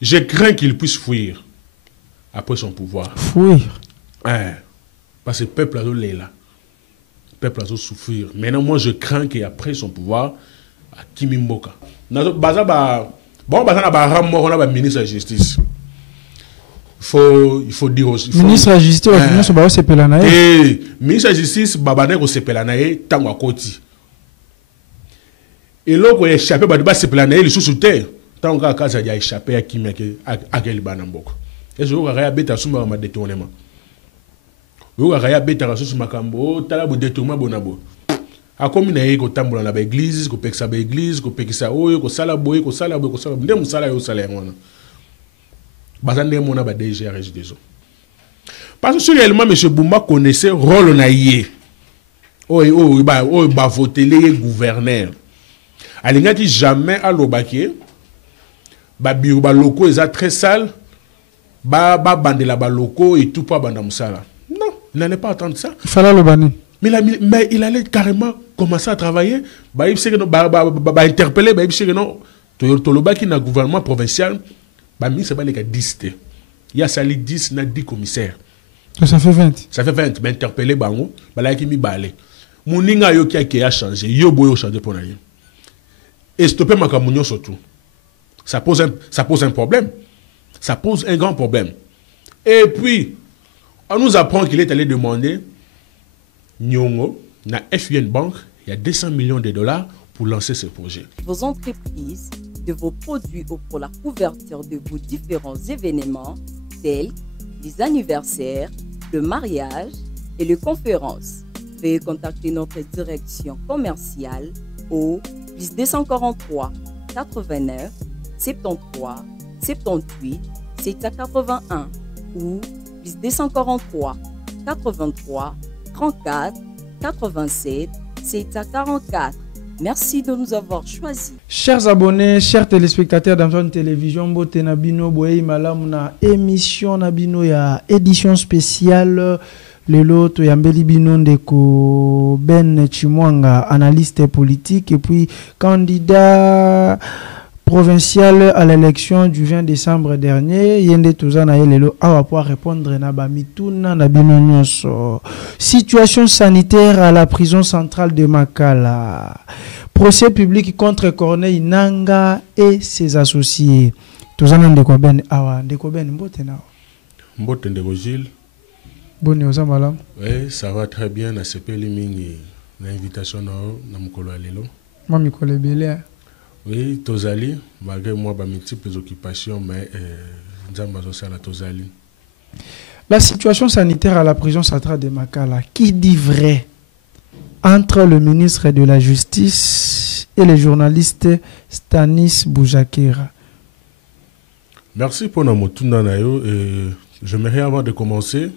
Je crains qu'il puisse fuir après son pouvoir. Fuir. Parce que le peuple a là. Le peuple a souffrir. Maintenant, moi, je crains qu'après son pouvoir, à Kimi Mboka. Bon, on a ministre de la Justice. Il faut dire aussi. Ministre de la Justice, ministre de la Justice, Babanek se pelanaye, tango akoti. Et là, quand il a échappé, il est sous terre. Tant qu'il a échappé à Kimi, à quel banambok. Et je vais bêta sous ma détournement. Je vais bêta sous ma cambo, talabo détournement bonabo. A comme il y a tambola na l'église, ko peksa ba église, ko pekisa oyo, ko sala boy, ko sala ndem musala yo sala ngona. Bazande mona ba DG RG2. Parce que sur réellement monsieur Boumba connaissait rôle na yé. Ba voter les gouverneurs. Alingati jamais à l'obaki. Ba bureau ba locaux est très sale. Ba bandela ba locaux et tout pas banda musala. Non, il n'allait pas attendre ça. Il fallait le bannir. Mais il allait carrément commencer à travailler. Il interpeller, il le gouvernement provincial. Il y a 10, il y a 10 commissaires. Ça fait 20. Ça fait 20. Mais interpeller, il a changé. Il a changé pour rien. Et stopper ma communion surtout. Ça pose un problème. Ça pose un grand problème. Et puis, on nous apprend qu'il est allé demander Nyongo, na FUN Bank, il y a 200 millions de dollars pour lancer ce projet. Vos entreprises, de vos produits ou pour la couverture de vos différents événements, tels les anniversaires, le mariage et les conférences. Veuillez contacter notre direction commerciale au plus 243 89 73 78 781 ou plus 243 83 34 87 744. Merci de nous avoir choisis. Chers abonnés, chers téléspectateurs d'Amazon Télévision, Bote Nabino, Boei Malam na émission Nabino ya édition spéciale. Lelo to yambeli bino ndeko Ben Chimwanga, analyste politique et puis candidat provincial à l'élection du 20 décembre dernier. Yende Touzana Lelo a pouvoir répondre na bamituna na bino nyonso. Situation sanitaire à la prison centrale de Makala. Procès public contre Corneille Nanga et ses associés. Touzana ndeko Ben awa ndeko Ben mbote na. Mbote ndeko Gilles. Bonne aux amalam. Oui, ça va très bien. Na sepeli mingi l'invitation na mukolo lelo. Moi mikolo belé. Oui, Tozali, malgré moi, mes multiples occupations, mais Tozali. La situation sanitaire à la prison centrale de Makala, qui dit vrai entre le ministre de la Justice et le journaliste Stanis Boujakera? Merci pour notre tour. J'aimerais avant de commencer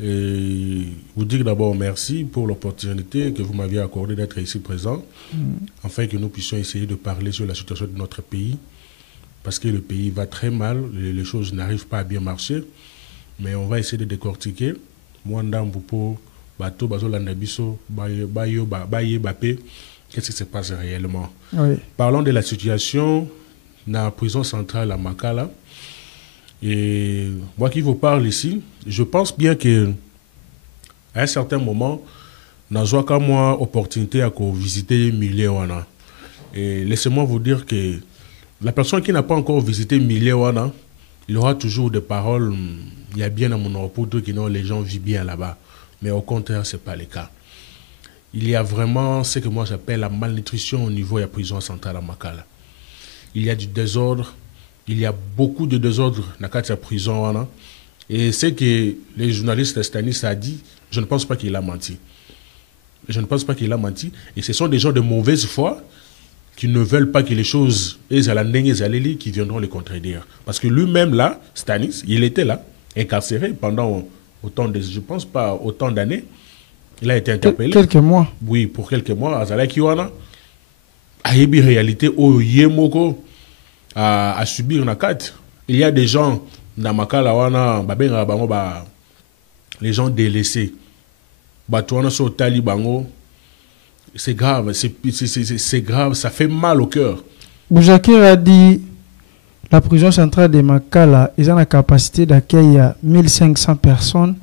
vous dire d'abord merci pour l'opportunité que vous m'aviez accordée d'être ici présent, afin que nous puissions essayer de parler sur la situation de notre pays, parce que le pays va très mal, les choses n'arrivent pas à bien marcher, mais on va essayer de décortiquer. Qu'est-ce qui se passe réellement? Oui. Parlons de la situation dans la prison centrale à Makala. Et moi qui vous parle ici, je pense bien que à un certain moment, nous avons opportunité à visiter Miliéwana. Et laissez-moi vous dire que la personne qui n'a pas encore visité Miliéwana, il aura toujours des paroles. Il y a bien à mon repos que les gens vivent bien là-bas. Mais au contraire, ce n'est pas le cas. Il y a vraiment ce que moi j'appelle la malnutrition au niveau de la prison centrale à Makala. Il y a du désordre. Il y a beaucoup de désordre dans la prison. Et ce que les journalistes Stanis a dit, je ne pense pas qu'il a menti. Je ne pense pas qu'il a menti. Et ce sont des gens de mauvaise foi qui ne veulent pas que les choses qui viendront les contredire. Parce que lui-même là, Stanis, il était là, incarcéré pendant autant de, je pense pas autant d'années. Il a été interpellé. Quelques mois. Oui, pour quelques mois. Azala Kiwana. Ayebi réalité au Yemoko. À subir na carte. Il y a des gens dans Makala wana les gens délaissés. C'est grave, c'est grave, ça fait mal au cœur. Boujakir a dit La prison centrale de Makala, ils ont la capacité d'accueil à 1500 personnes.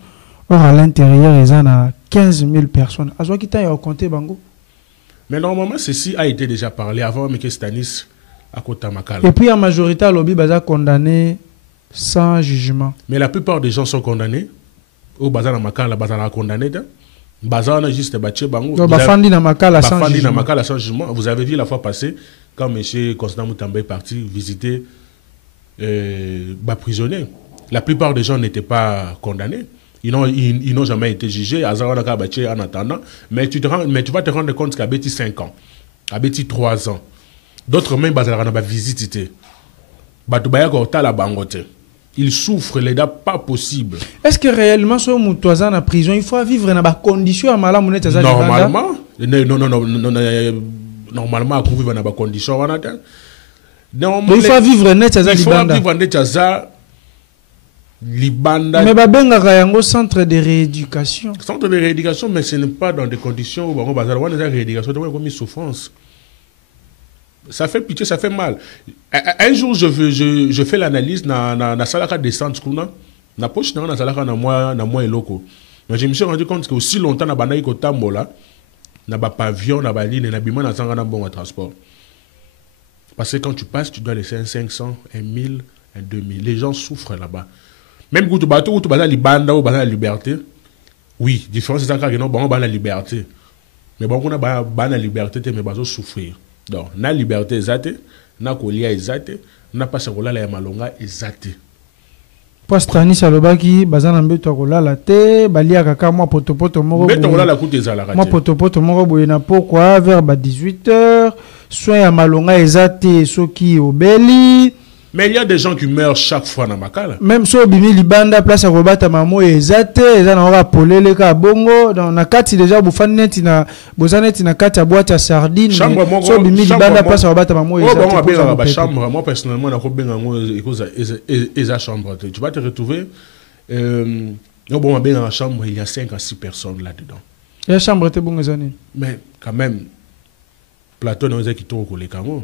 Or, à l'intérieur, ils ont à 15 000 personnes. À ce qui a compté, Bango. Mais normalement, ceci a été déjà parlé avant, mais que Stanis à côté de Makala. Et puis, la majorité à l'objet, ils ont condamné sans jugement. Mais la plupart des gens sont condamnés. Au bazar de Makala, bazar a condamné. Bazar a juste battu Bango. Bafandi na Makala sans jugement. Vous avez vu la fois passée, quand M. Constant Moutambe est parti visiter prisonniers. La plupart des gens n'étaient pas condamnés. Ils n'ont jamais été jugés. En attendant. Mais tu vas te rendre compte qu'à Betty 5 ans, à Betty 3 ans, d'autres même bazar visité. Ils souffrent, les dates pas possible. Est-ce que réellement, ce Moutouazan en prison, il faut vivre dans des conditions à Normalement, normalement, à vivre dans des conditions. Il faut vivre net à Libanda. Mais un centre de rééducation. Centre de rééducation, mais ce n'est pas dans des conditions où on a une rééducation, on a une souffrance. Ça fait pitié, ça fait mal. Un jour, je fais l'analyse dans la salaka de centre, na poche dans la salaka na moi et loco. Mais je me suis rendu compte que aussi longtemps na banaï ko tambola, na ba pavillon, na ba ligne, na bima na sanga na bon transport. Parce que quand tu passes, tu dois laisser 500, 1000, 2000. Les gens souffrent là-bas. Même quand tu bateau ou tu vas libanda ou la liberté. Oui, différence c'est ça car non bon la liberté. Mais bon on a la liberté mais bazo souffrir. Donc na liberté exacte, na kolia exacte, na pasa kolala ya malonga exacte. Pour Stanis alobaki bazana mbeto kolala te, balia kaka moi potopoto moko. Mbeto kolala kuté ezalaka te. Moi potopoto moko boye na pourquoi vers 18h, soit ya malonga exacte soki obeli. Mais il y a des gens qui meurent chaque fois dans Makala. Même si bimi libanda place à robata mamo ezate, eza na ora polele ka bongo dans na kati déjà bufaneti na bozaneti na kati ya boîte à sardine. So bimi libanda place à robata mamo ezate. Oh bon on chambre, moi personnellement na ko benga ngo eza chambre. Tu vas te retrouver bon on benga chambre, il y a 5 à 6 personnes là-dedans. Et la chambre était bonne zone. Mais quand même Platon on qui tourne les camo.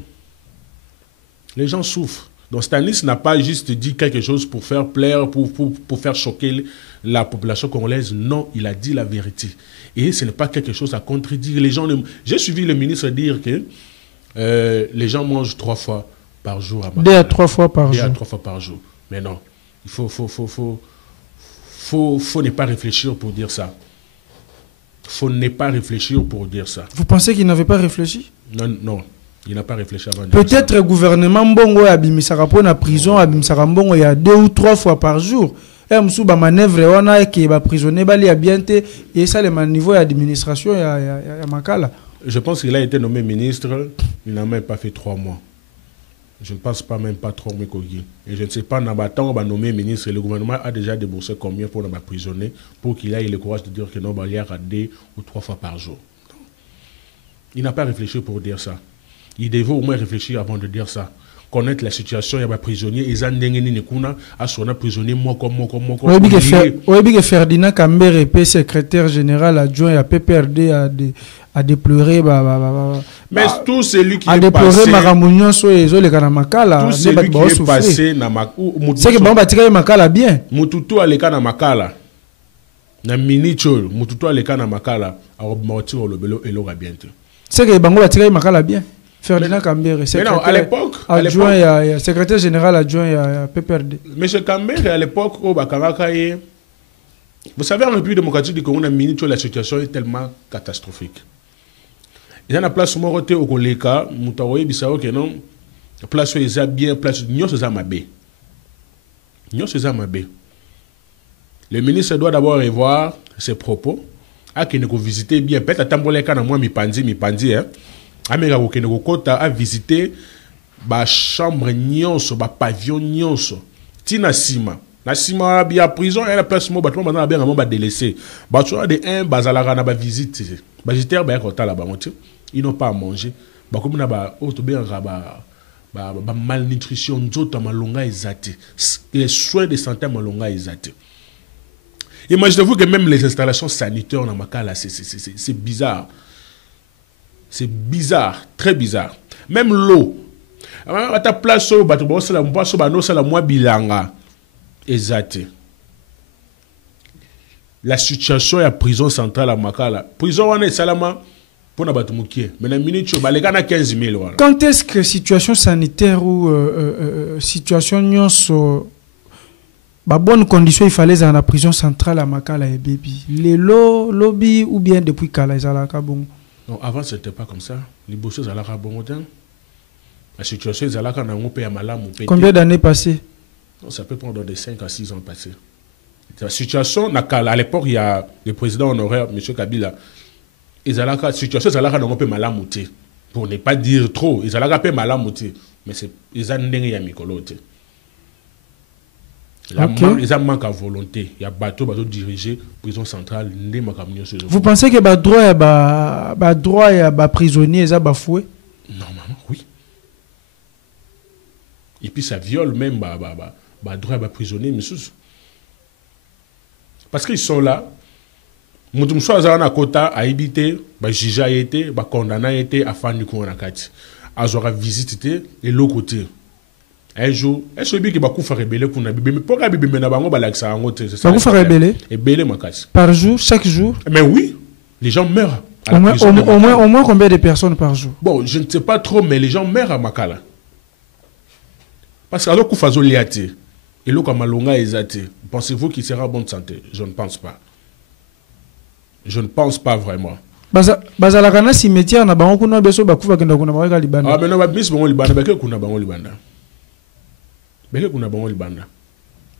Les gens souffrent. Donc Stanis n'a pas juste dit quelque chose pour faire plaire, pour faire choquer la population congolaise. Non, il a dit la vérité. Et ce n'est pas quelque chose à contredire. Les gens, j'ai suivi le ministre dire que les gens mangent 3 fois par jour. 2 à 3 fois par jour. 2 à 3 fois par jour. Mais non, il faut ne pas réfléchir pour dire ça. Faut ne pas réfléchir pour dire ça. Vous pensez qu'il n'avait pas réfléchi? Non. Il n'a pas réfléchi avant. Peut-être le gouvernement Mbongo abimisaka po na prison abimisaka Mbongo il y a 2 ou 3 fois par jour. Et msou ba manœuvre wana qui ba prisonnier bali a bien té et ça le niveau d'administration ya Makala. Je pense qu'il a été nommé ministre, il n'a même pas fait 3 mois. Je ne pense pas même pas 3 mois kogi. Et je ne sais pas na ba temps ba nommé ministre, le gouvernement a déjà déboursé combien pour na prisonnier pour qu'il ait le courage de dire que non ba y a 2 ou 3 fois par jour. Il n'a pas réfléchi pour dire ça. Il devait au moins réfléchir avant de dire ça. Connaître la situation, il y a des prisonniers, ils ont des prisonniers, moko. Oui, que Ferdinand Kambere, secrétaire général adjoint à PPRD, a déploré. Mais tout celui qui est passé. A déploré Maramounion, tout celui qui est passé, c'est que bon, Makala bien. Mututu a l'écart na Makala. Na minichol, Mututu a l'écart na Makala. A obmoti au lobelo et l'aura bientôt. C'est que Bango a tiré Makala bien. Ferdinand Kambere, secrétaire, secrétaire général adjoint à PPRD. Monsieur Kambere, à l'époque, vous savez, en République démocratique du Congo, la situation est tellement catastrophique. Il y a une place où au Koleka, Moutaroye, Bissau, que non, place où il y a bien, place où il y a Mabé. Le ministre doit d'abord revoir ses propos, à qu'il ne visiter bien, peut-être à Tamboleka, moi, mi pandi, hein. Amega Kokota a visité ba chambre nyonso, ba pavillon nyonso. Tina sima. Na sima bien prison et la place mo battement na bien ba délaissé. Ba tu de un bazalara na ba visite. Ba visiter ba kota là ba monte. Ils n'ont pas à manger. Ba comme na ba auto bien ba malnutrition nzoto malonga ezate. Les soins de santé malonga ezate. Imaginez-vous que même les installations sanitaires na Makala c'est bizarre. C'est bizarre, très bizarre. Même l'eau. ata place oyo bato baosala mpaso banosala mwa bilanga ezate. La situation ya prison centrale à Makala. Prison wana esalama pour na bato mukie. Mais na minute baleka na 15 000 wana. Quand est-ce que situation sanitaire ou situation nyonso ba bonne condition il fallait dans la prison centrale à Makala et baby. Les lobby ou bien depuis kala ezalaka bon. Non, avant c'était pas comme ça. Les bosses ezalaka bon temps. La situation ezalaka na ngopé ya malamu pété. Combien d'années passées? Non, ça peut prendre de 5 à 6 ans passés. La situation à l'époque il y a le président honoraire monsieur Kabila. La situation ezalaka na ngopé malamu té. Pour ne pas dire trop, ezalaka pe malamu té. Mais c'est ezandenge ya mikolo té. Ils ont manque à volonté. Il y a bateau dirigé prison centrale. Vous pensez que le droit et prisonnier est bafoué? Normalement, oui. Et puis ça viole même le droit et prisonnier. Parce qu'ils sont là. Nous sommes à Kota, à habiter, à juger, à été, à condamner, à faire du coup en akati. À visiter et l'autre côté. Un jour, est-ce que vous faire rebeller pour nabibe? Mais pourquoi bibe na bango balaksa en côté? C'est ça. Vous faire rebeller? Rebeller makasi. Par jour, chaque jour? Mais oui, les gens meurent. Au moins combien de personnes par jour? Bon, je ne sais pas trop, mais les gens meurent à Makala. Parce que alors Koufazo liate et l'eau comme Malonga ezate. Pensez-vous qu'il sera en bonne santé? Je ne pense pas. Je ne pense pas vraiment. Bazalaka na cimetière na bango kuna beso bakufa kenda kuna baweka libanda. Ah mais non ba miss bango libanda ba kuna bango libanda.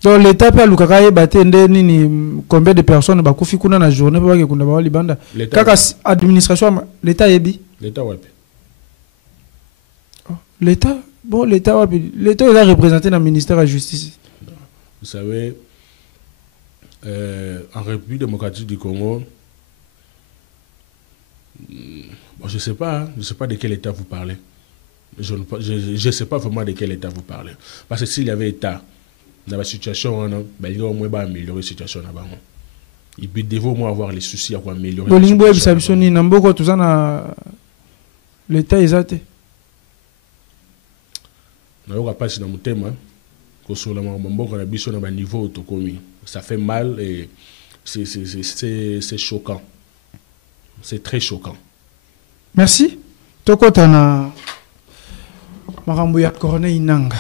Donc l'état peut alukaka yebate nini combien de personnes bakufi kuna na journée pe bake kuna ba libanda. Kaka administration l'état yebi. L'état wapi? L'état bon l'état wapi? L'état est représenté dans le ministère de la justice. Vous savez en République démocratique du Congo bon, je sais pas de quel état vous parlez. Je ne sais pas vraiment de quel état vous parlez. Parce que s'il y avait état, dans la situation, il y aurait au moins améliorer la situation. Et puis, il faut au moins avoir les soucis à améliorer la situation. L'état est athée. Ça fait mal et c'est choquant. C'est très choquant. Merci. Tokotana. Marambouya Corneille Nanga.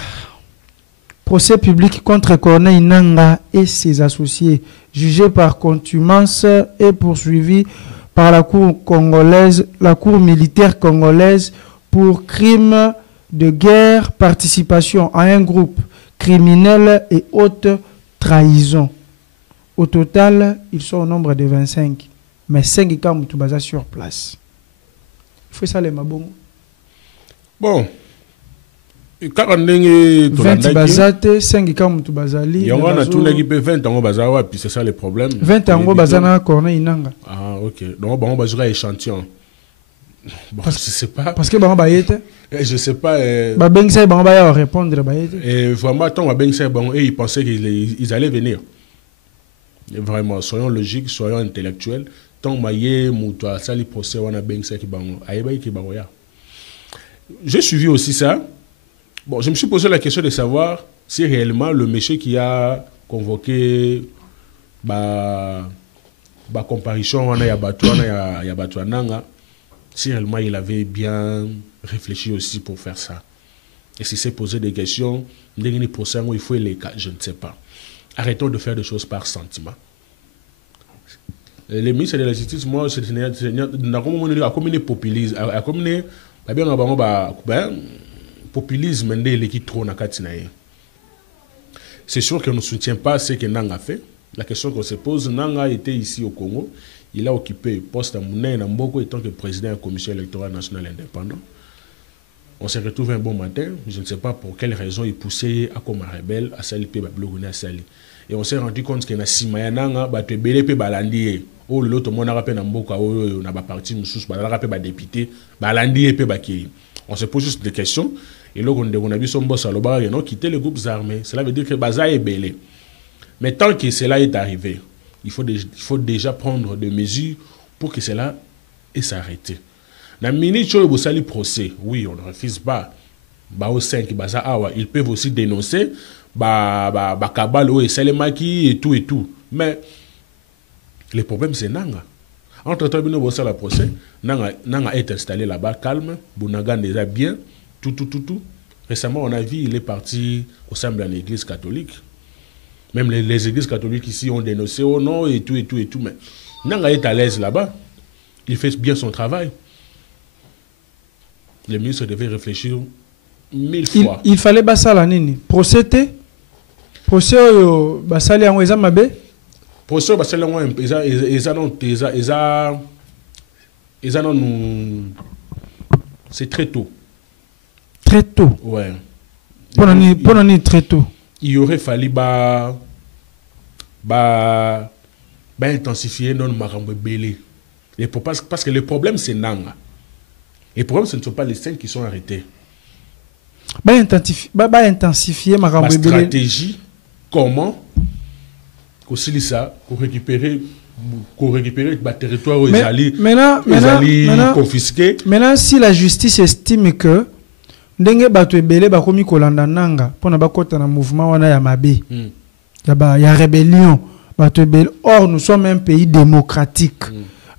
Procès public contre Corneille Nanga et ses associés, jugés par contumace et poursuivis par la Cour militaire congolaise pour crime de guerre, participation à un groupe criminel et haute trahison. Au total, ils sont au nombre de 25, mais 5 cas sont sur place. Il faut ça les mabongo. Bon. 20 bazate, 5 cas mutu bazali. Il y a tout l'équipe 20 ans bazawa puis c'est ça le problème. 20 ans bazana Corneille Nanga. Ah OK. Donc bon bazura échantillon. Bon, je sais pas. Parce que bon bayete. Je sais pas. Ba bengsa bon ba répondre bayete. Et vraiment tant ba bengsa bon et ils pensaient qu'ils allaient venir. Et vraiment soyons logiques, soyons intellectuels. Tant maye mutu sali procès wana bengsa ki bango. Ayeba ki bango ya. J'ai suivi aussi ça. Bon, je me suis posé la question de savoir si réellement le monsieur qui a convoqué la comparution à Yabatouananga, si réellement il avait bien réfléchi aussi pour faire ça. Et si c'est posé des questions, il faut les cas, je ne sais pas. Arrêtons de faire des choses par sentiment. Les ministres de la justice, moi, c'est un populisme. Populisme qui trône à Katinaye. C'est sûr qu'on ne soutient pas ce que Nanga a fait. La question qu'on se pose, Nanga était ici au Congo. Il a occupé le poste à Mounay Namboko étant que président de la Commission électorale nationale indépendante. On s'est retrouvé un bon matin. Je ne sais pas pour quelle raison il poussait à comme un rebelle à Sali P. Bablogouna Sali. Et on s'est rendu compte qu'il y a Simaya Nanga, Belé P. Balandi. Oh, l'autre monde a rappelé Namboka, on a parti, nous a rappelé député, Balandi et P. Baki. On se pose juste des questions. Et là, on a vu son boss à l'Obar, il a quitté les groupes armés. Cela veut dire que Baza est belé. Mais tant que cela est arrivé, il faut déjà prendre des mesures pour que cela ait s'arrêté. Dans la minute où vous allez procès, oui, on ne refuse pas. Bao 5, baza awa, ils peuvent aussi dénoncer kabal ou Salemaki et tout. Mais le problème c'est Nanga. Entre-temps, nous avons la procès. Nanga est installé là-bas, calme. Bounagan déjà bien. Tout. Récemment, on a vu, il est parti au sein de l'église catholique. Même les églises catholiques ici ont dénoncé au nom et tout. Mais Nanga est à l'aise là-bas. Il fait bien son travail. Le ministre devait réfléchir 1000 fois. Il fallait basa la nini. Procès basali en eza mabe. Procès basali en c'est très tôt. Très tôt. Ouais. Pour très tôt. Il aurait fallu intensifier non marambo belé. Parce que le problème c'est Nanga. Les problèmes ce ne sont pas les 5 qui sont arrêtés. Intensifier marambo belé. Stratégie comment aussi ça pour récupérer le territoire où ils allaient confisquer. Maintenant si la justice estime que ndenge bato ebele bakomi kolanda Nanga pona bakota na mouvement wana ya mabe ya rébellion bato ebele, or nous sommes un pays démocratique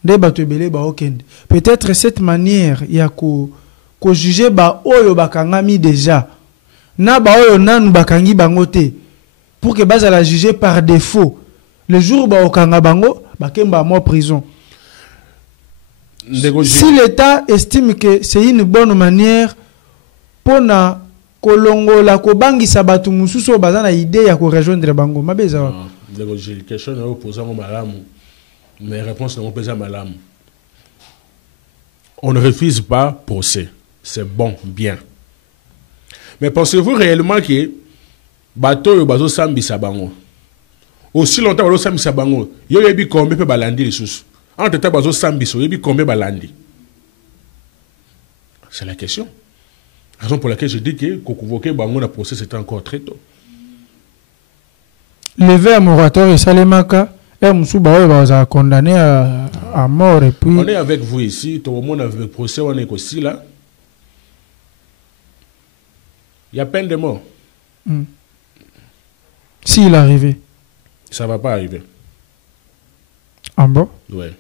nde bato ebele ba okende peut-être cette manière ya ko juger ba oyo bakangami déjà na ba oyo nanu bakangi bango te pour que base la juger par défaut le jour ba okanga bango bakemba mort prison. Si l'État estime que c'est une bonne manière pona kolongola ko bangisa batu mususu bazana idée ya ko rejoindre bango mabeza wa j'ai question na opposant malamu mais réponse na opposant malamu. On ne refuse pas procès, c'est bon, bien. Mais pensez-vous réellement que bato bazo sambisa bango aussi longtemps bazo sambisa bango yo yebi combien peut balandi les sous entre temps bazo sambiso yebi combien balandi? C'est la question. Raison pour laquelle je dis que convoquer bango na procès c'était encore très tôt. Levé à moratoire et Salemaka et Moussouba va condamné à mort et puis. On est avec vous ici, tout le monde avec le procès on est aussi là. Il y a peine de mort. S'il arrivait. Ça va pas arriver. Ah bon? Ouais.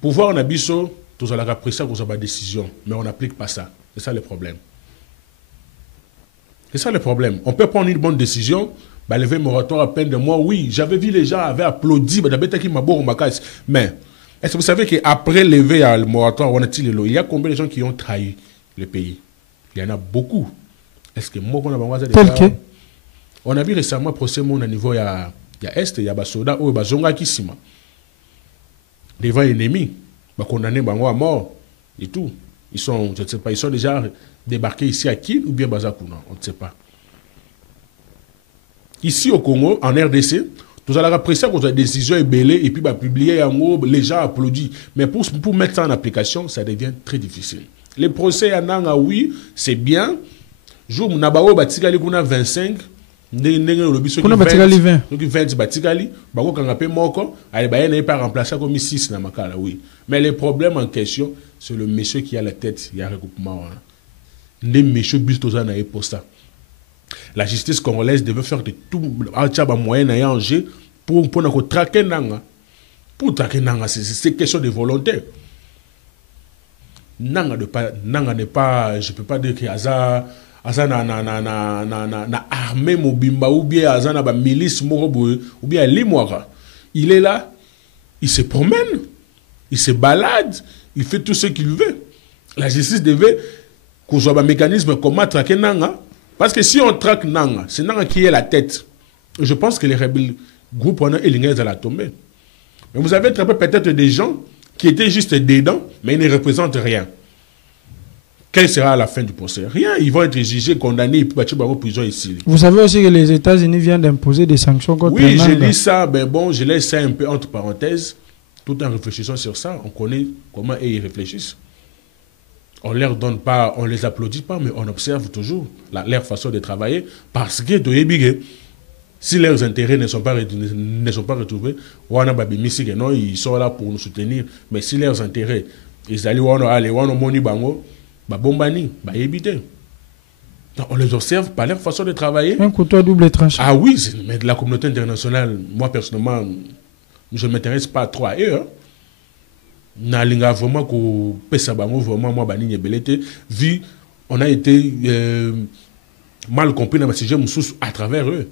Pouvoir on a biso, tous à la apprécier qu'on a pas décision, mais on n'applique pas ça. C'est ça le problème. C'est ça le problème. On peut prendre une bonne décision, lever moratoire à peine de mois. Oui, j'avais vu les gens avaient applaudi, mais est-ce que vous savez qu'après lever le moratoire, il y a combien de gens qui ont trahi le pays? Il y en a beaucoup. Est-ce que moi, on a vu récemment procès au niveau il y a Est, il y a Basoda ou Bazonga Kissima. Devant l'ennemi, condamné à mort et tout. Ils sont, je ne sais pas, ils sont déjà débarqués ici à Kin ou bien Bazakuna, on ne sait pas. Ici au Congo, en RDC, nous allons apprécier que la décision est belée et puis publier en haut, les gens applaudissent. Mais pour mettre ça en application, ça devient très difficile. Les procès à Nanga, oui, c'est bien. Jour où Nabao Batikali kuna 25, kuna Batikali 20. Donc 20 Batikali, Bako Kangape Moko, Alibaye n'est pas remplacé comme 6 na Makala, oui. Mais le problème en question, c'est le monsieur qui a la tête, il y a un regroupement. Les messieurs Bustozana et pour ça. La justice congolaise devait faire de tout moyen à Angers pour traquer Nanga. Pour traquer Nanga, c'est question de volonté. Nanga n'est pas, je ne peux pas dire que Aza na armée mobimba ou bien Aza na milice ou bien Limouara. Il est là, il se promène, il se balade, il fait tout ce qu'il veut. La justice devait qu'on soit un mécanisme comment traquer Nanga. Parce que si on traque Nanga, c'est Nanga qui est la tête. Je pense que les rebelles groupes on a éliminé à la tomber. Mais vous avez attrapé peut-être des gens qui étaient juste dedans, mais ils ne représentent rien. Quelle sera la fin du procès? Rien. Ils vont être jugés, condamnés et puis battus en prison ici. Vous savez aussi que les États-Unis viennent d'imposer des sanctions contre Nanga. Oui, j'ai dit ça, mais bon, je laisse ça un peu entre parenthèses. Tout en réfléchissant sur ça, on connaît comment ils réfléchissent. On ne leur donne pas, on les applaudit pas, mais on observe toujours leur façon de travailler. Parce que si leurs intérêts ne sont pas retrouvés, ils sont là pour nous soutenir. Mais si leurs intérêts, ils allaient moni bango, bah bombani, bah éviter. On les observe par leur façon de travailler. Un couteau à double tranchant. Ah oui, mais de la communauté internationale, moi personnellement, je ne m'intéresse pas trop à eux. Nalinga vraiment ko pesa bango vraiment moi bani nyebelete vu on a été mal compris dans le sujet à travers eux.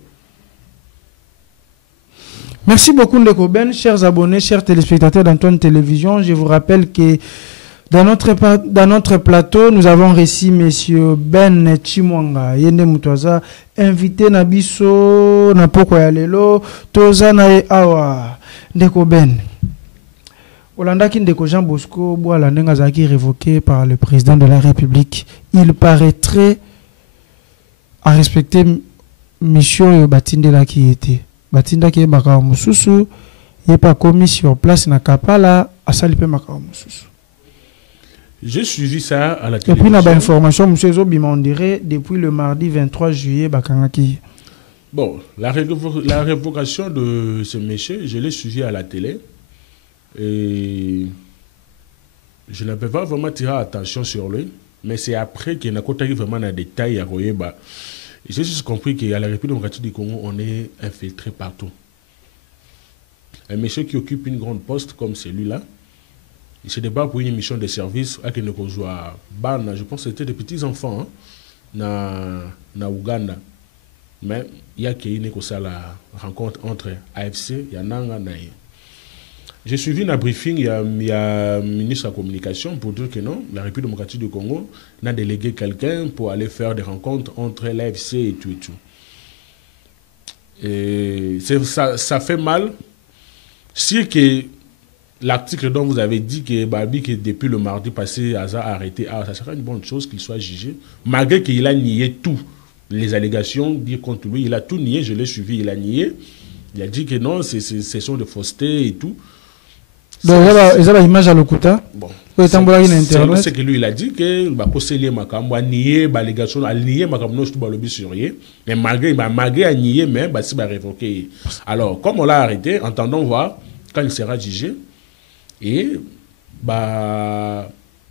Merci beaucoup Ndeko Ben, chers abonnés, chers téléspectateurs d'Antoine Télévision. Je vous rappelle que dans notre plateau, nous avons reçu monsieur Ben Chimwanga, Yende Mutwaza, invité Nabiso, Napoko Yalelo, Toza Nae Awa, Ndeko Ben. Olanda Kindeko Jean Bosco, Boala Nengazaki révoqué par le président de la République. Il paraîtrait à respecter mission Batindela qui était. Batinda qui est Makao Mususu, il n'est pas commis sur place na Kapala, à Salipe Makao Mususu. J'ai suivi ça à la télévision. Et puis, il y a une information, M. Zobima, on dirait, depuis le mardi 23 juillet, Bakangaki. Bon, la révocation de ce monsieur, je l'ai suivi à la télé. Et je n'avais pas vraiment tiré attention sur lui. Mais c'est après qu'il y a vraiment un détail à Royeba. J'ai juste compris qu'à la République démocratique du Congo, on est infiltré partout. Un monsieur qui occupe une grande poste comme celui-là, il se débat pour une mission de service à Kenekozwa Bana, je pense que c'était des petits-enfants na Ouganda. Mais il y a une la rencontre entre AFC et Nanga Naye. J'ai suivi un briefing, il y a un ministre de la Communication pour dire que non, la République démocratique du Congo n'a délégué quelqu'un pour aller faire des rencontres entre l'AFC et tout et tout. Et ça fait mal. Si que l'article dont vous avez dit que Barbie, que depuis le mardi passé, Aza a arrêté, ça serait une bonne chose qu'il soit jugé, malgré qu'il a nié tout. Les allégations dire contre lui, il a tout nié, je l'ai suivi, il a nié. Il a dit que non, ce sont de fausseté et tout. Donc, il y a l'image à l'Okuta. Bon. C'est ce que lui, il a dit que a nié l'allégation, a nié mais malgré a nié, mais il va révoquer. Alors, comme on l'a arrêté, entendons voir quand il sera jugé. Et,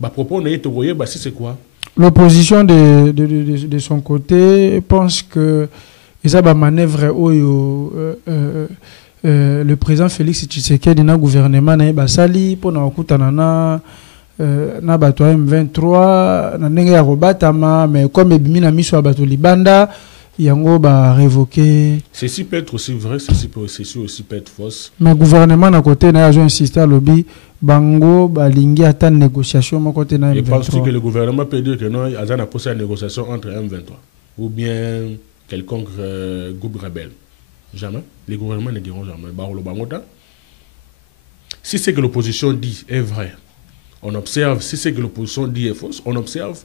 propos, on a été c'est quoi? L'opposition de son côté pense que il y a une manœuvre où le président Félix Tshisekedi na gouvernement na basali pour na okutanana na bato M23 na ndenge ya kobatama mais comme ebimi na miso ya bato libanda yango ba révoqué. Ceci peut être aussi vrai, ceci aussi peut être fausse. Mais gouvernement na côté na a insisté à lobby bango balingi ata négociation mo côté na M23. Je pense que le gouvernement peut dire que non, il y a une négociation entre M23 ou bien quelconque groupe rebelle. Jamais. Les gouvernements ne diront jamais. Si c'est que l'opposition dit est vrai, on observe. Si c'est que l'opposition dit est fausse, on observe.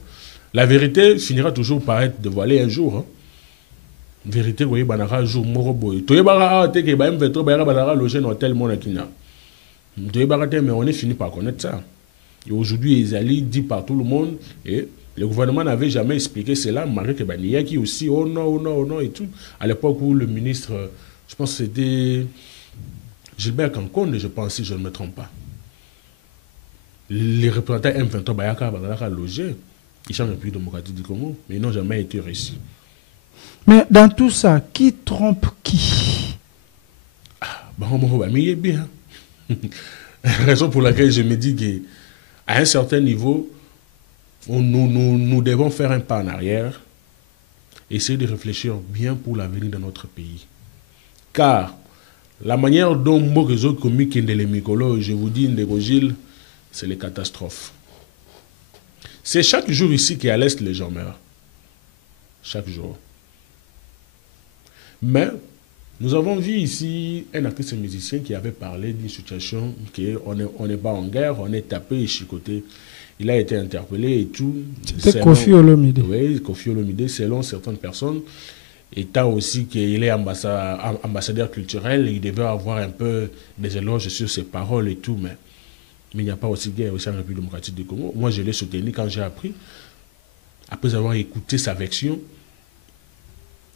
La vérité finira toujours par être dévoilée un jour. Hein. Vérité, vous voyez, un jour, moroboy. Mais on est fini par connaître ça. Et aujourd'hui, Ezali dit par tout le monde et le gouvernement n'avait jamais expliqué cela, malgré que Baniyaki aussi, oh non, et tout. À l'époque où le ministre, je pense que c'était Gilbert Kankonde, je pense, si je ne me trompe pas. Les représentants M23 Bayaka logé, ils changent République démocratique du Congo, mais ils n'ont jamais été reçus. Mais dans tout ça, qui trompe qui? Mais il est bien. Raison pour laquelle je me dis qu'à un certain niveau, nous devons faire un pas en arrière, essayer de réfléchir bien pour l'avenir de notre pays. Car la manière dont Mokezo Komik et les Mikolo, je vous dis, Ndegogil, c'est les catastrophes. C'est chaque jour ici qu'à l'Est, les gens meurent. Chaque jour. Mais nous avons vu ici un artiste musicien qui avait parlé d'une situation qu'on n'est pas en guerre, on est tapé et chicoté. Il a été interpellé et tout. C'était Kofi Olomide. Oui, Kofi Olomide, selon certaines personnes. Étant aussi qu'il est ambassadeur culturel, il devait avoir un peu des éloges sur ses paroles et tout, mais il n'y a pas aussi guerre aussi en République démocratique du Congo. Moi, je l'ai soutenu quand j'ai appris, après avoir écouté sa version.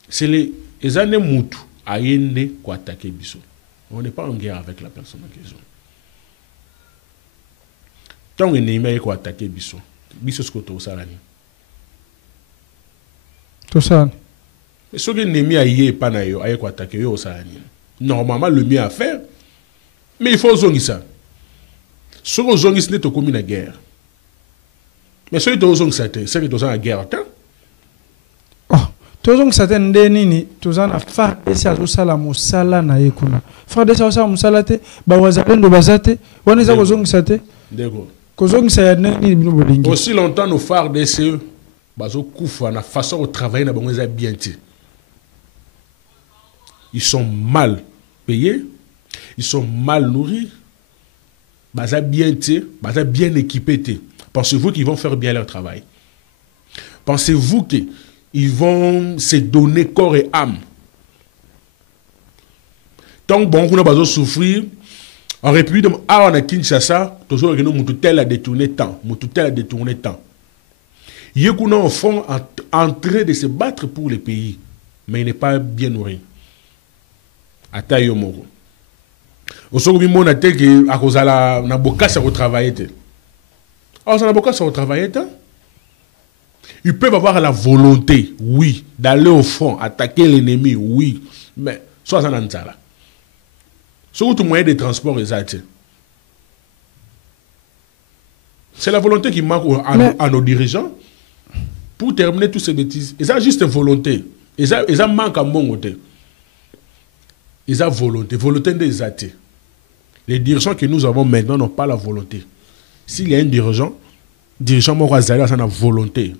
C'est les années Moutou, Ayende, quoi attaquer Bissot. On n'est pas en guerre avec la personne en question. Tant qu'on est quoi attaquer Bissot. Bisoskoto Salani. Tout ça. Mais ce que Nemi a yé pas na yo, aye ko attaquer yo Salani. Normalement le mieux à faire, mais il faut zongi ça. Ce que zongi ce n'est pas comme une guerre. Mais ce que zongi ça c'est que dans la guerre tant. Oh, tozong certaine nini tozana fa esa tosala musala na yekuna. Fa desa osala musala te, ba wazalendo bazate, wana za kozong sate. D'accord. Kozong sa nini bino bolingi. Aussi longtemps nos phares DCE bazo kufa na façon de travailler na bango za bien ti. Ils sont mal payés, ils sont mal nourris, baza bien équipés. Pensez-vous qu'ils vont faire bien leur travail? Pensez-vous qu'ils vont se donner corps et âme? Tant que bon, on a besoin de souffrir, en République de on a Kinshasa, toujours que nous tel a détourné temps, tel a détourné temps. Il y a qu'on en fond en train de se battre pour le pays, mais il n'est pas bien nourri. Atayo moko. Osokobi mona te que à cause la na bokasa ko travailler te. Alors ça na bokasa ko travailler te. Ils peuvent avoir la volonté, oui, d'aller au front, attaquer l'ennemi, oui, mais soit ça nan ça là. Sur tout moyen de transport exact. C'est la volonté qui manque à nos dirigeants pour terminer toutes ces bêtises. Et ça juste une volonté. Et ça manque à mon côté. Ils ont volonté des athées. Les dirigeants que nous avons maintenant n'ont pas la volonté. S'il y a un dirigeant Morazali, ça a volonté.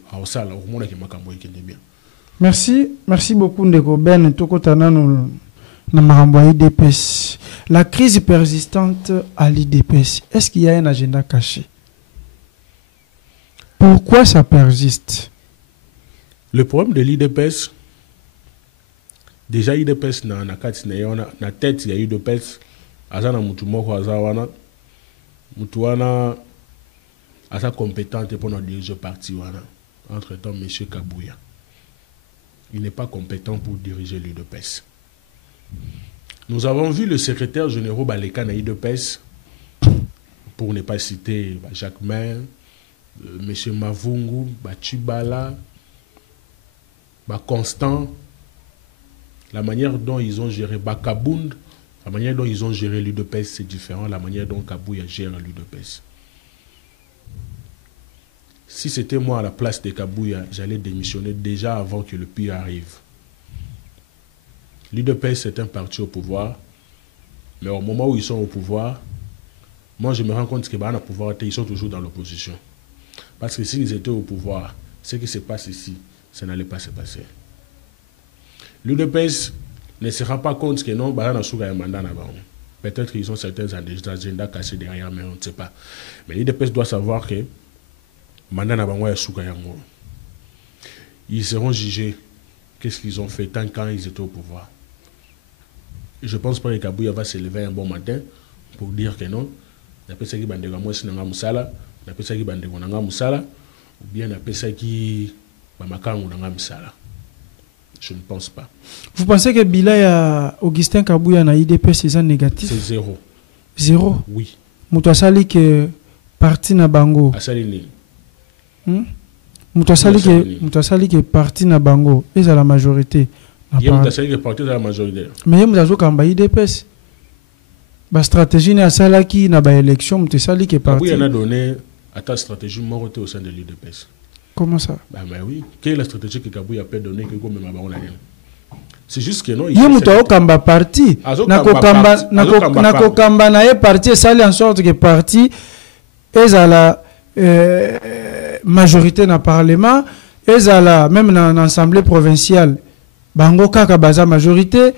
Merci beaucoup Ndeko Ben Tokotana na marambo ya IDPS. La crise persistante à l'IDPS. Est-ce qu'il y a un agenda caché? Pourquoi ça persiste? Le problème de l'IDPS, déjà IDPS na tête il y a IDPS azana mutu moko azawana mutu wana asa compétente pour notre diriger parti wana. Entre-temps monsieur Kabouya, il n'est pas compétent pour diriger l'IDPS. Nous avons vu le secrétaire général Baleka na IDPS, pour ne pas citer Jacques Maire, monsieur Mavungu, Chibala, Constant. La manière dont ils ont géré Bakabound, la manière dont ils ont géré l'UDPS, c'est différent. La manière dont Kabouya gère l'UDPS. Si c'était moi à la place de Kabouya, j'allais démissionner déjà avant que le pire arrive. L'UDPS, c'est un parti au pouvoir. Mais au moment où ils sont au pouvoir, moi je me rends compte qu'ils sont toujours dans l'opposition. Parce que s'ils étaient au pouvoir, ce qui se passe ici, ça n'allait pas se passer. L'UDPS ne se rend pas compte que non, peut-être qu'ils ont certains agendas cachés derrière, mais on ne sait pas. Mais l'UDPS doit savoir que ils seront jugés qu'est-ce qu'ils ont fait tant quand ils étaient au pouvoir. Et je pense pas que Kabouya va se lever un bon matin pour dire que non, ou bien je ne pense pas. Vous pensez que Bila ya Augustin Kabouya na IDPS c'est négatif? C'est zéro. Zéro? Oui. Mutosali que parti na bango. Asalini. Mutosali que parti na bango et à la majorité. Mutosali que parti à la majorité. Mais mutazo kamba IDPS. Ba stratégie na salaki na ba élection mutosali que parti. Kabouya a donné à ta stratégie morotée au sein de l'IDPS. Comment ça? Bah oui. Quelle est la stratégie que Kabouya peut donner que comme c'est juste que non. Il y a kamba parti. Nako kamba na e parti sali en sorte que parti est à la majorité dans le parlement, et à la même dans l'assemblée provinciale. Bango kaka baza majorité.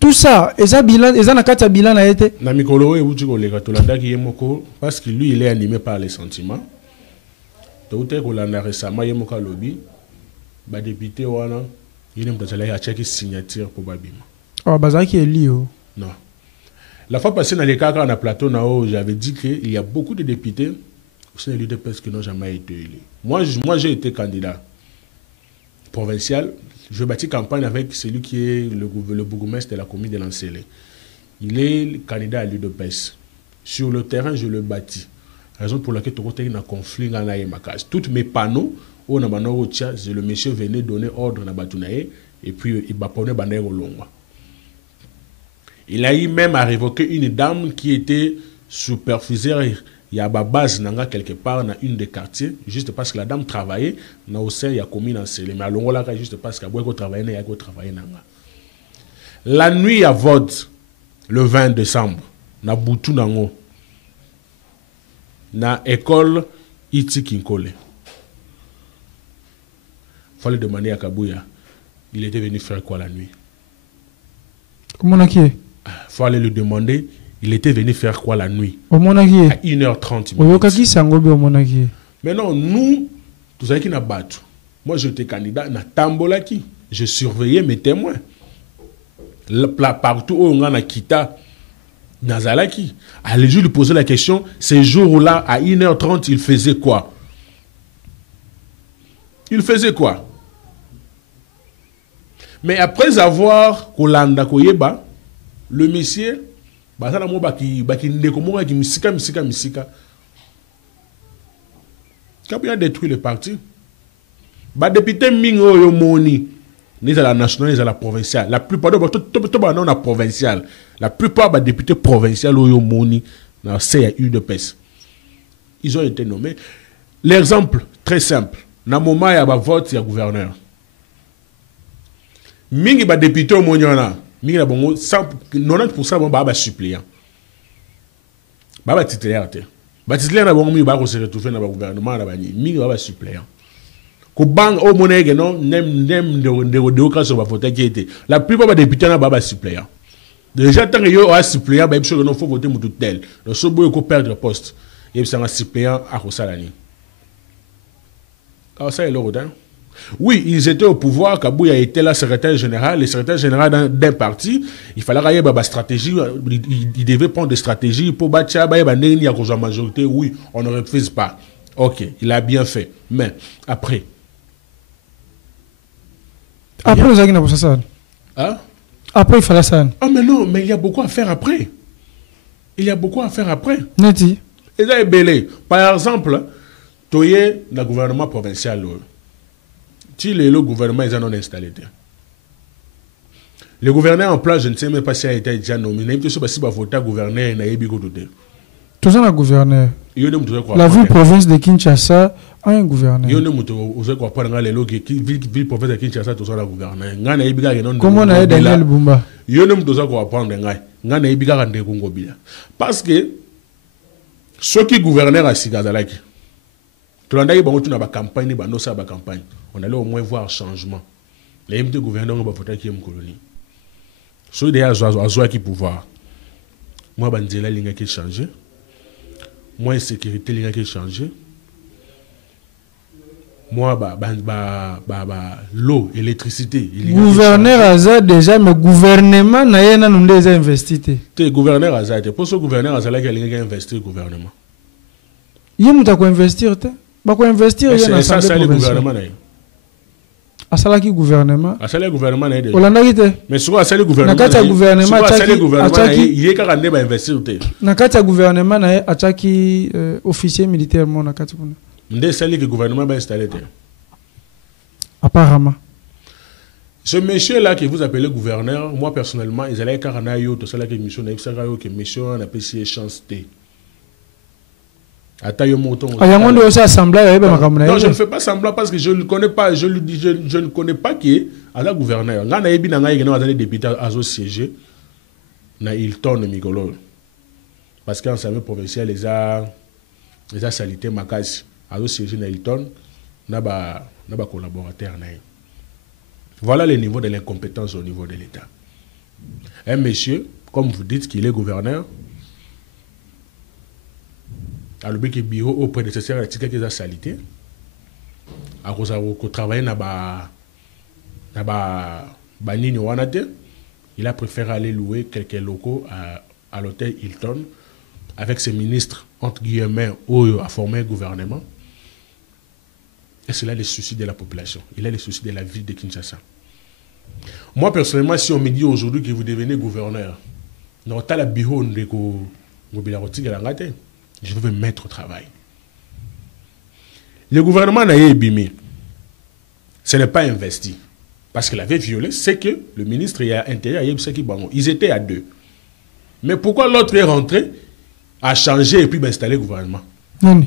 Tout ça, eza bilan, eza na kati bilan na été. Na mikolo e uti ko leka to landa ki yemoko parce que lui il est animé par les sentiments. To te ko landa récemment yemoka lobby ba député wana il mtazala ya cheki signature pour babima. Oh baza ki elio. Non. La fois passée dans les cas na plateau nao, j'avais dit que il y a beaucoup de députés au sein de l'UDPS qui n'ont jamais été élus. Moi j'ai été candidat provincial. Je bâtis campagne avec celui qui est le bourgmestre de la commune de Lancélé. Il est candidat à l'UDPS. Sur le terrain, je le bâtis. raison pour laquelle tu as un conflit dans la makasi. Tous mes panneaux, le monsieur venait donner ordre à Batounaye et puis il baponnait Bandé au Longwa. Il a eu même à révoquer une dame qui était superviseur. Il y a une base quelque part dans une des quartiers, juste parce que la dame travaillait, dans le sein, il y a commis dans le mais à Longola, juste parce qu'elle a travaillé, il y a travaillé. La nuit à vote, le 20 décembre, na Boutou Nango, na école Iti Kinkole. Il fallait demander à Kabouya, il était venu faire quoi la nuit? Comment on a qui? Il fallait lui demander. Il était venu faire quoi la nuit? Au Monaki. À 1h30. Mais non, nous, tout ça qui n'a battu. Moi, j'étais candidat na Tambolaki. Je surveillais mes témoins. Partout où on a quitté Nazalaki. Allez, je lui poser la question, ces jours-là, à 1h30, il faisait quoi? Il faisait quoi? Mais après avoir Kolanda Koyeba, le monsieur, basala mo baki ndeko mo ki misika. Kabila détruit le parti. Ba député mingo yo moni ni à la nationale ni à la provinciale. La plupart de tout non na provinciale. La plupart des députés provinciaux yo moni na CUDPS. Ils ont été nommés. L'exemple très simple. Na moment ya ba vote ya gouverneur. Mingi ba député au moniona. Mingi na bongo 90% bon ba suppléant. Ba titulaire te. Ba titulaire na bongo mi ba ko se retrouver na ba gouvernement na ba ni. Mingi ba suppléant. Ko bang au monnaie non nem de occasion ba voter qui était. La plupart ba députés na ba suppléant. Déjà tant que yo a suppléant ba biso non faut voter mutu tel. Donc so boy ko perdre poste. Et ça un suppléant à ko salani. Alors ça est le rodin. Oui, ils étaient au pouvoir, Kabouya était là secrétaire général, le secrétaire général d'un parti, il fallait qu'il y ait une stratégie, il devait prendre des stratégies pour battre la majorité, oui, on ne refuse pas. Ok, il a bien fait. Mais après. Après, vous avez ça. Hein? Après, il fallait ça. Ah, mais non, mais il y a beaucoup à faire après. Il y a beaucoup à faire après. Neti. Et ça est belé. Par exemple, tu es dans le gouvernement provincial. Si le gouvernement est non installé. Le gouverneur en place, je ne sais même pas s'il a été déjà nominé. Je ne sais pas si le gouverneur n'a pas été. Tout ça, le gouverneur. La ville-province de Kinshasa a un gouverneur. Comment on a Daniel Bumba? Parce que ceux qui gouvernent à Sigadalaki, tout le monde a une campagne, on allait au moins voir un changement. Les MT gouverneurs ont voté qui est une colonie. Ceux qui ont qui pouvoir. Moi, Bandela, il y a qui changé. Moi, sécurité, il y a qui changé. Moi, l'eau, l'électricité. Gouverneur Azad déjà, mais gouvernement n'a pas investi. Gouverneur Azad, pour ce gouverneur Azad, il a investi le gouvernement. Il y a quoi investir. Investir, il y a ça, c'est le gouvernement. Asalaki gouvernement. Asalaki gouvernement. Olanda kite. Mais sur Asalaki gouvernement. Nakata gouvernement. Il y a qu'à investir. Nakata gouvernement na achaki officier militaire mon nakata kuna. Ndé sali que gouvernement va installer. Apparemment. Ce monsieur là que vous appelez gouverneur, moi personnellement, ils allaient carana yo to sala que mission na ibsa yo que mission na PC chance T. Non, je ne fais pas semblant parce que je ne connais pas, je ne connais pas qui est à la gouverneur. Là, il y a des députés à siéger dans Hilton Migolo. Parce qu'en Assemblée provinciale, les a salité Makasi. À siéger dans Hilton, n'a pas collaborateur. Voilà le niveau de l'incompétence au niveau de l'État. Un monsieur, comme vous dites qu'il est gouverneur, alors que bureau au prédécesseur a tika que salité à cause de travailler na ba nini wanate, il a préféré aller louer quelques locaux à l'hôtel Hilton avec ses ministres entre guillemets où a formé un gouvernement. Et c'est là le souci de la population, il a le souci de la ville de Kinshasa. Moi personnellement, si on me dit aujourd'hui que vous devenez gouverneur, non t'as la bureau de ko ngobila rotika la ngate. Je veux me mettre au travail. Le gouvernement n'a ébimé. Ce n'est pas investi. Parce qu'il avait violé, c'est que le ministre et l'Intérieur, ils étaient à 2. Mais pourquoi l'autre est rentré, a changé et puis installé le gouvernement? Non.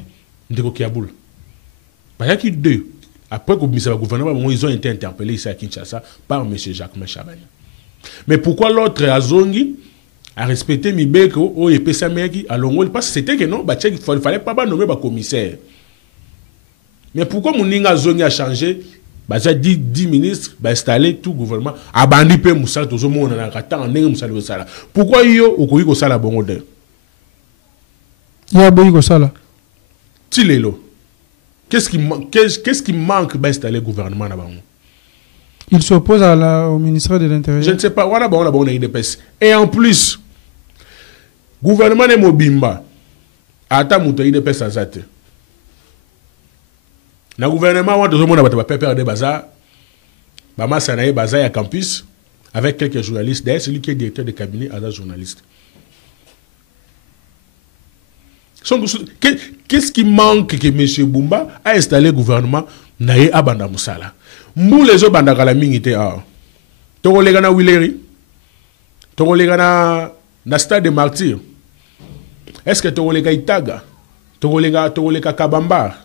Parce qu'il y a 2. Après que le gouvernement, ils ont été interpellés ici à Kinshasa par M. Jacques Chabani. Mais pourquoi l'autre a zongi a respecté Mibeko et Pessameki à Longo? Parce que c'était que non, il ne fallait pas nommer le commissaire. Mais pourquoi Mouninga zongi a changé? 10 ministres installé tout gouvernement abandi pe musala tozo mona na kata ndenge musala osala. Pourquoi yo okoki ko sala bongo de? Ya boyi ko sala. Tilelo. Qu'est-ce qui manque d'installer le gouvernement na bango? Il s'oppose au ministère de l'Intérieur. Je ne sais pas, voilà bon na IDPS. Et en plus gouvernement ne mobimba ata muto IDPS azate. Le gouvernement a besoin de faire des bazars. Bama Sanae bazar à campus avec quelques journalistes. D'ailleurs, celui qui est directeur de cabinet à la journaliste. Qu'est-ce qui manque que M. Bumba a installé le gouvernement Naye Abanda Moussala? Mou les autres bandakala mingité a. Toro legana Willeri. Toro legana na stade de martyr. Est-ce que Toro lega Itaga? Toro lega Kabamba?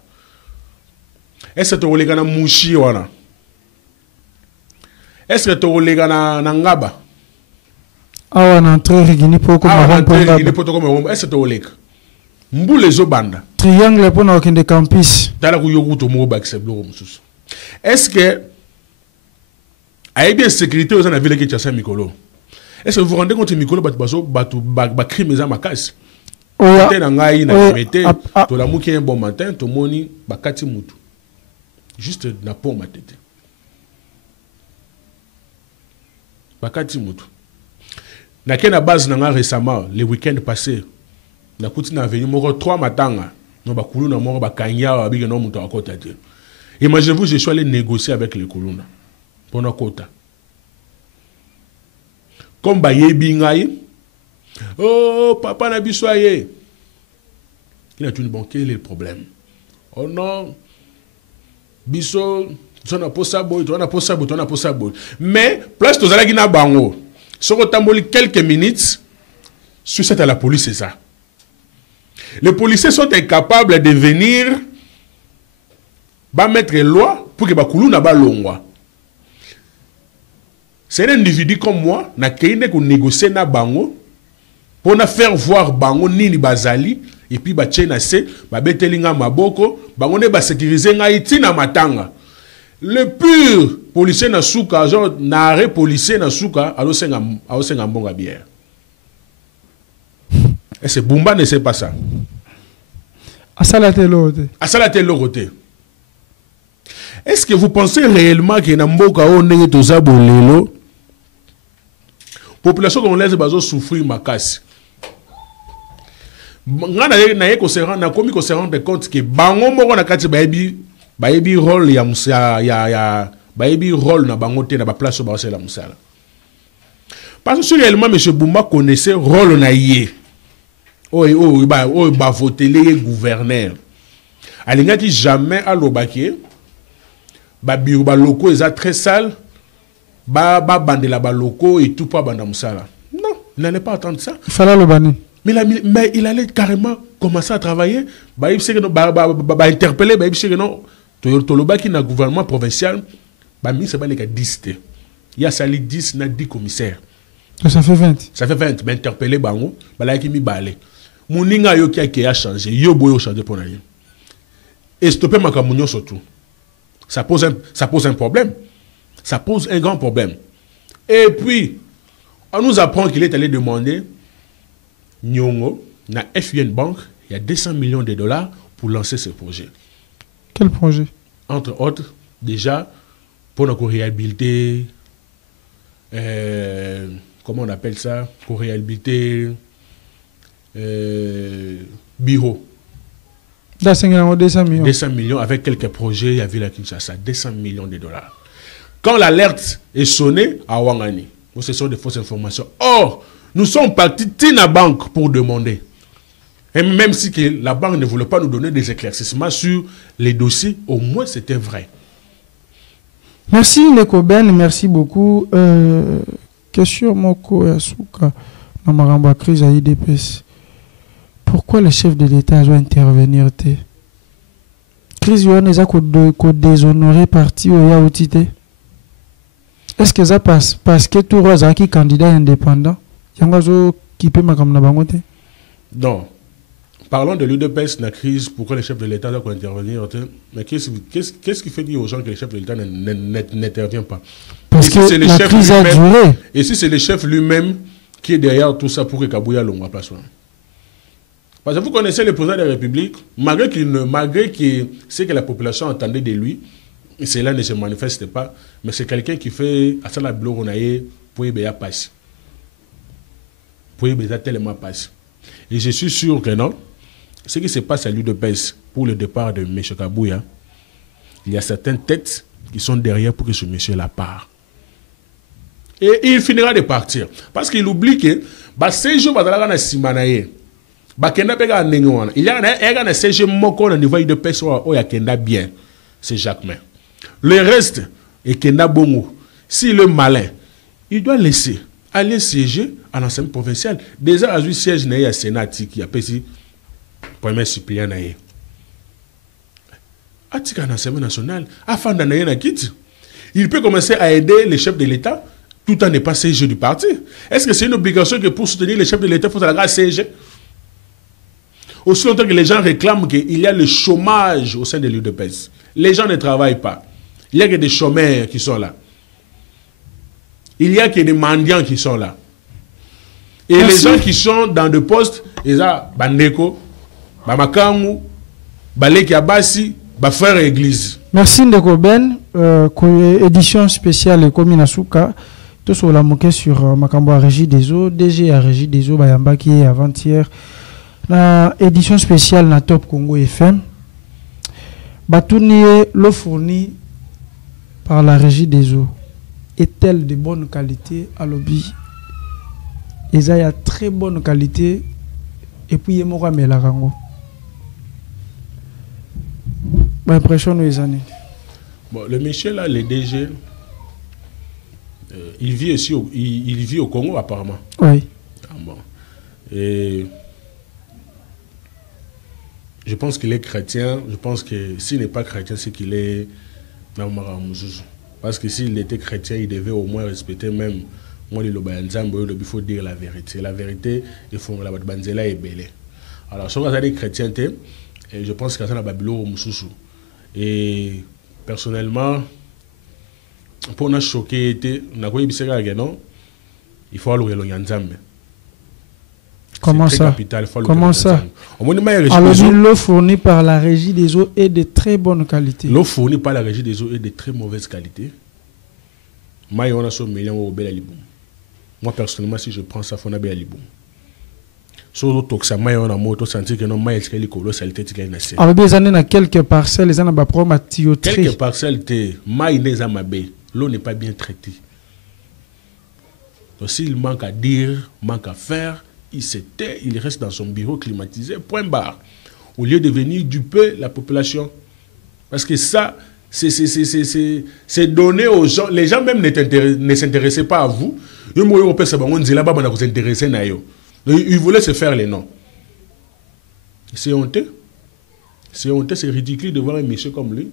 Est-ce que tu as un mouchi? Est-ce que tu as un ngaba? Ah, on a entré Rigini pour comme un est-ce que tu as un mboule zobanda? Triangle pour nous de campus. Est-ce que a bien sécurité aux la ville qui tient Mikolo? Est-ce que vous vous rendez compte que Mikolo bat crime à ma casse? Tu es dans la tu la mouki un bon matin, tu moni bakati mutu. Juste na peau ma tête. Bakati mutu. Na kena base nanga récemment, le week-end passé, na kuti na venu moko 3 matanga, no bakulu na moko bakanya wa bige no mutu akota te. Imaginez-vous, je suis allé négocier avec les kuluna pour na kota. Comme ba yebi ngai, oh papa na bisoye. Il a dit bon, quel est le problème? Oh non. Biso, tu as posé ça. Mais, place tous allez na bango. Si on tamboli quelques minutes, succès à la police, c'est ça. Les policiers sont incapables de venir mettre loi pour que Bakoulou n'a pas longwa. C'est un individu comme moi, n'a qu'une qu'on négocie na bango pour na faire voir bango nini bazali. Et puis, betelinga maboko, bangone ba sécuriser nga itina matanga. Le pur policier na souka, genre n'arrêt policier na souka, alo senga mbonga bière. Et c'est Bumba ne sait pas ça. Asala te lorote. Est-ce que vous pensez réellement que na mboka o ndenge toza bolelo, population congolaise bazo souffrir makasi? Na komi ko se rendre compte que bango moko na kati bayebi rôle ya musala bayebi rôle na bango te na ba place ba la musala. Parce que si réellement M. Bumba connaissait rôle na yé ba voter les gouverneurs. Alingati jamais à l'obaki ba biro ba loko eza très sale ba bandela ba loko et tout pas banda musala. Non, il n'allait pas attendre ça. Il fallait le bannir. Mais il allait carrément commencer à travailler. Interpeller. Tolobaki na gouvernement provincial. C'est pas les 10. Il y a sali 10 na 10 commissaires. Ça fait 20. Ça fait 20. Mais interpeller bango. Balaki mi balé. Mouninga yo qui a changé. Yo boyo changé pour rien. Et stopper ma camunyo surtout. Ça pose un problème. Ça pose un grand problème. Et puis, on nous apprend qu'il est allé demander Nyongo, na FUN Bank, il y a 200 millions de dollars pour lancer ce projet. Quel projet? Entre autres, déjà, pour nous réhabiliter, comment on appelle ça? Pour réhabiliter bureau. 200 millions. 200 millions avec quelques projets, il y avait la Kinshasa, 200 millions de dollars. Quand l'alerte est sonnée à Wangani, ce sont des fausses informations. Or, nous sommes partis Tina Bank pour demander Et même si que la banque ne voulait pas nous donner des éclaircissements sur les dossiers, au moins c'était vrai. Merci Ndeko Ben, merci beaucoup. Question Moko Yasuka, dans ma crise à IDPS. Pourquoi le chef de l'État doit intervenir? Crise Yohaneza ko déshonoré parti au Yaoutite. Est-ce que ça passe parce que tout rose qui candidat indépendant? Yangazo qui peut m'accompagner bangote? Non. Parlons de l'UDPS, la crise, pourquoi le chef de l'État doit intervenir. Mais qu'est-ce qui fait dire aux gens que le chef de l'État n'intervient pas? Parce que la crise a duré. Et si c'est le chef lui-même qui est derrière tout ça pour que Kabouya l'on pas soin. Parce que vous connaissez le président de la République, malgré que ce que la population entendait de lui, cela ne se manifeste pas, mais c'est quelqu'un qui fait à ça la blogonaye pour y passer. Pour y tellement passer. Et je suis sûr que non. Ce qui se passe à l'UDPS pour le départ de M. Kabouya, il y a certaines têtes qui sont derrière pour que ce monsieur la part. Et il finira de partir. Parce qu'il oublie que ces jours, il y a un simanaye. Il y a un CG moko au niveau de l'UDPS où il y a Kenda bien. C'est Jacquemin. Le reste est Kenda Bongo. S'il est malin, il doit laisser aller siéger à l'Assemblée provinciale. Déjà, à lui siège il y a Sénat qui a payé premier suppléant. Atika à l'Assemblée nationale, afin d'en avoir un kit. Il peut commencer à aider les chefs de l'État tout en n'étant pas siège du parti. Est-ce que c'est une obligation que pour soutenir les chefs de l'État, il faut la siéger? Aussi longtemps que les gens réclament qu'il y a le chômage au sein de l'UDPS. Les gens ne travaillent pas. Il y a que des chômeurs qui sont là. Il y a que des mendiants qui sont là. Et merci. Les gens qui sont dans des postes, ils ont Bandeko, Bamakamu, Baleki Abassi, Bafrère Église. Merci Ndeko Ben. Édition spéciale Komi Nasuka. Tout sur la moquette sur Makambo à Régie des Eaux, DG à Régie des Eaux, Bayamba qui est avant-hier. La édition spéciale na Top Congo FM. Batouni l'eau fournie par la Régie des Eaux est-elle de bonne qualité à l'objet? Et ça y a très bonne qualité et puis il y a moi la rango. Ma impression nous est année. Bon, le monsieur là, le DG, il vit ici, il vit au Congo apparemment. Oui. Ah, bon. Et je pense qu'il est chrétien. Je pense que s'il n'est pas chrétien, c'est qu'il est parce que s'il était chrétien, il devait au moins respecter même moi il faut dire la vérité. La vérité, il faut la banzela est belle. Alors, si on a des chrétiens, je pense que ça n'a pas de et personnellement, pour nous choquer, il faut aller au Yanzambe. Comment ça? Capital, comment ça? Alors, l'eau fournie par la Régie des Eaux est de très bonne qualité. L'eau fournie par la Régie des Eaux est de très mauvaise qualité. Moi, personnellement, si je prends ça, il faut que alors, des années, dans quelques parcelles, les années, quelques parcelles, l'eau n'est pas bien traitée. Donc, s'il manque à dire, manque à faire, il se tait, il reste dans son bureau climatisé, point barre. Au lieu de venir duper la population. Parce que ça, c'est donné aux gens. Les gens même ne s'intéressaient pas à vous. Ils voulaient se faire les noms. C'est honteux. C'est honteux, c'est ridicule de voir un monsieur comme lui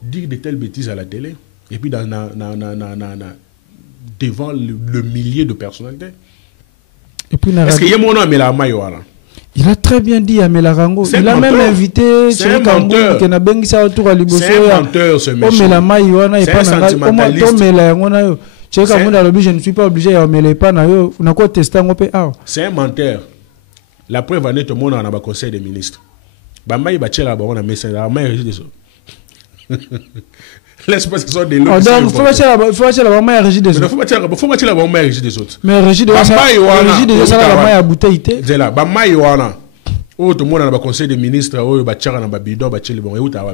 dire de telles bêtises à la télé. Et puis devant le millier de personnalités. Est-ce qu'il y a mon nom à Melarango? Il a très bien dit à Melarango. Il a même invité c'est un menteur. C'est un menteur ce monsieur. C'est un sentimentaliste. Je ne suis pas obligé à me pas. C'est un menteur. La preuve en est tout le monde dans le conseil des ministres. Bamba il va tirer la baronne à Messin. Laisse-moi que ce soit des lots. Donc, il faut mettre la main à Régie des autres. Il faut mettre la main à Régie des autres. Mais Régie des autres, ça la main à bouteille. C'est là. Bamba Yohana. Oh, tout le monde dans le conseil des ministres. Oh, il va tirer dans le bidon, il va tirer le bon. Et où tu as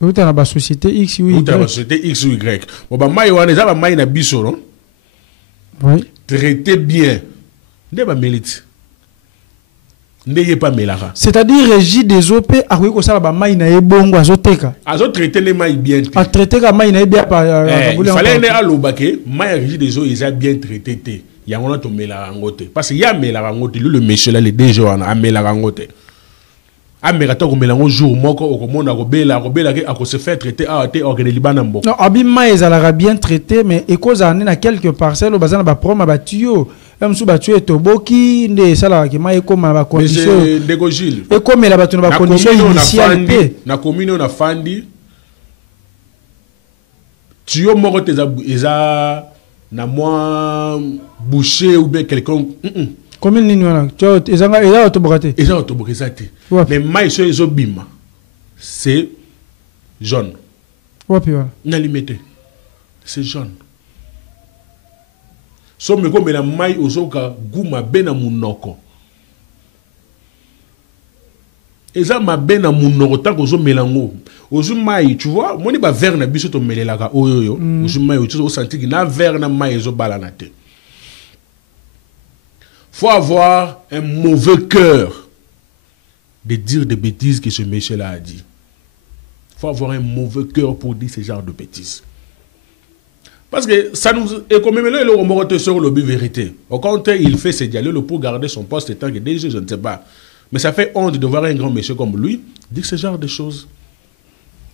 où tu as la société X ou Y. Où tu as la société X ou Y. Bon, Bamba Yohana, ça va main à biso, non? Oui. Traitez bien. N'est pas mérite. N'ayez pas melara. C'est-à-dire régie des OP a oui que ça ba mai na ebongo azoteka. Azo traiter les mailles bien. A traiter ka mai na bien par il fallait ne alobake mai régie des eaux ils a bien traité té. Il y a on a to melara ngote parce qu'il y a melara ngote le monsieur là les déjà on a melara ngote. A merato ko melango jour moko o komona ko bela ke a ko se faire traiter a té organiser libana mboko. Non, abi mai ezalaka bien traité mais ekoza ane na quelques parcelles bazana ba proma ba tuyau. Même sous battu et toboki nde sala ki mai ekoma ba condition. Mais Ndeko Gilles. Ekoma la batu na ba condition initiale pe. Na commune on a fandi. Tuyau moko eza na moi boucher ou bien quelqu'un. Combien de wana? Tu ezanga eza autobokate. Eza autobokate. Mais mai so ezo bima. C'est jaune. Wapi wana? Na limité. C'est jaune. So me ko mela mai ozoka guma bena munoko. Eza ma bena munoko ta ko zo melango. Ozu mai, tu vois, moni ba verre na biso to melelaka oyoyo. Ozu mai o senti ki na verre na mai ezo balana te. Faut avoir un mauvais cœur de dire des bêtises que ce monsieur-là a dit. Faut avoir un mauvais cœur pour dire ce genre de bêtises. Parce que ça nous... Et comme maintenant, il remonte sur le but vérité. Au contraire, il fait ses dialogues pour garder son poste étant que déjà, je ne sais pas. Mais ça fait honte de voir un grand monsieur comme lui dire ce genre de choses.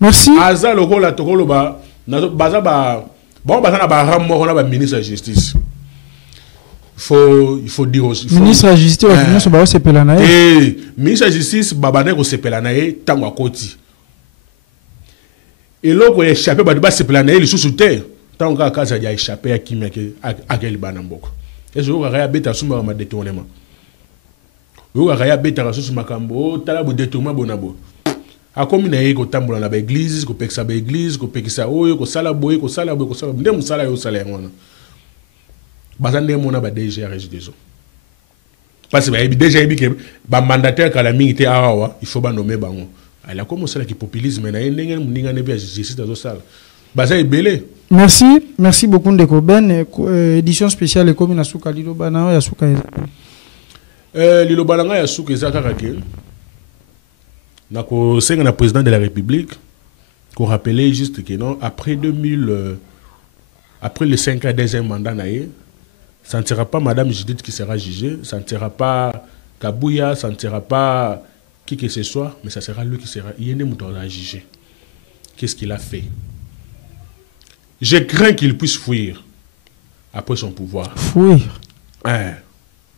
Merci. Aza le rôle à Tokolo ba... Baza ba... Bon, baza na ba ram mort, on a ba ministre de la justice. Il faut dire aussi. Ministre de la justice, ministre de la justice, ministre de la justice, babane ko sepelanaye tango akoti. Et là, ko échappé ba sepelanaye le sous terre. Tango ka kaza ya échappé à kimia ke akeli banamboko. Et je vois ya beta suma ma détournement. Yo ya beta sous makambo, tala bo détournement bonabo. A komi na yeko tambola na ba église, ko pekisa ba église, ko pekisa oyo, ko sala boye, ko sala boye, ko sala. Ndem sala yo sala ngona. Bazande mona ba DG régie des eaux. Parce que déjà ba mandataire kala mingi te awa, il faut ba nommer bango. Elle a commencé la populisme na ndenge muninga ne bia justice dans sala. Baza ebele. Merci beaucoup Ndeko Ben, édition spéciale comme na suka liloba na ya suka. Liloba nga ya suka ezaka kake. Na ko senga na président de la République ko rappeler juste que non après 2000 après le 5 ans deuxième mandat naé. Ça ne sera pas Madame Judith qui sera jugée, ça ne sera pas Kabouya, ça ne sera pas qui que ce soit, mais ça sera lui qui sera. Il y a un jugé. Qu'est-ce qu'il a fait? Je crains qu'il puisse fuir après son pouvoir. Fuir?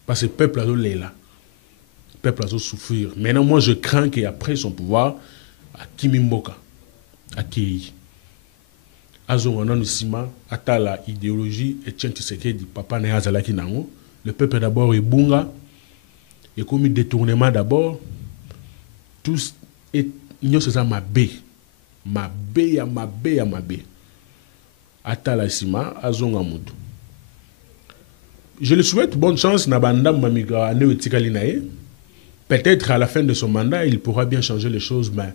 Parce que le peuple a là. Le peuple a souffrir. Maintenant, moi, je crains qu'après son pouvoir, à Kimimboka, à Kei. Ata la idéologie et tient Tshisekedi papa na azalaki nango le peuple d'abord est bunga et comme détournement d'abord tous et nyoso za mabe ata la sima azonga mutu. Je le souhaite bonne chance na banda mamiga ane etikali nae. Peut-être à la fin de son mandat il pourra bien changer les choses, mais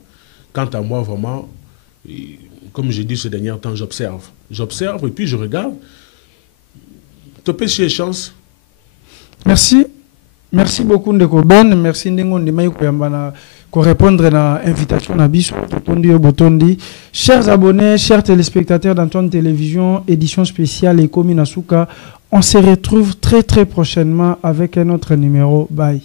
quant à moi vraiment comme j'ai dit ce dernier temps, j'observe et puis je regarde. Topé chez chance. Merci beaucoup Ndeko Ben, merci Ndengo Ndemayi ko répondre à l'invitation na biso Botondi Botondi. Chers abonnés, chers téléspectateurs d'Antoine Télévision, édition spéciale et Komi Nasuka, on se retrouve très très prochainement avec un autre numéro. Bye.